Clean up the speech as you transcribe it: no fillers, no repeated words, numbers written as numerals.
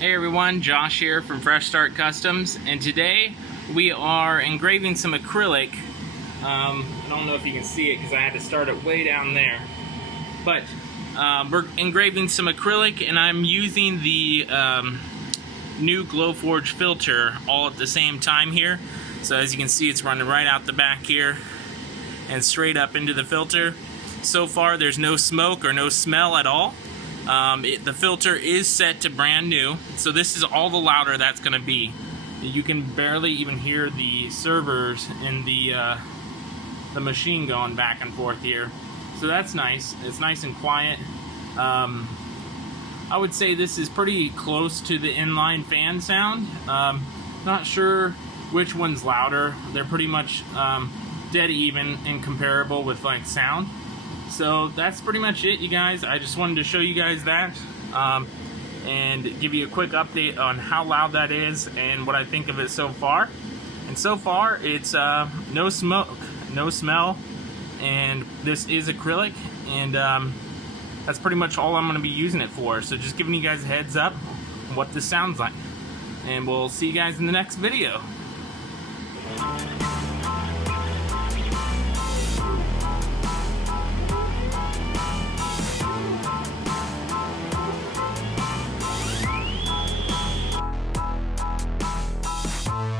Hey everyone, Josh here from Fresh Start Customs, and today we are engraving some acrylic. I don't know if you can see it because I had to start it way down there, but we're engraving some acrylic, and I'm using the new Glowforge filter all at the same time here. So as you can see, it's running right out the back here and straight up into the filter. So far there's no smoke or no smell at all. The filter is set to brand new, so this is all the louder that's going to be. You can barely even hear the servers in the machine going back and forth here. So that's nice. It's nice and quiet. I would say this is pretty close to the inline fan sound. Not sure which one's louder. They're pretty much dead even and comparable with like sound. So that's pretty much it, you guys. I just wanted to show you guys that and give you a quick update on how loud that is and what I think of it so far. And so far, it's no smoke, no smell, and this is acrylic, and that's pretty much all I'm going to be using it for. So just giving you guys a heads up what this sounds like. And we'll see you guys in the next video.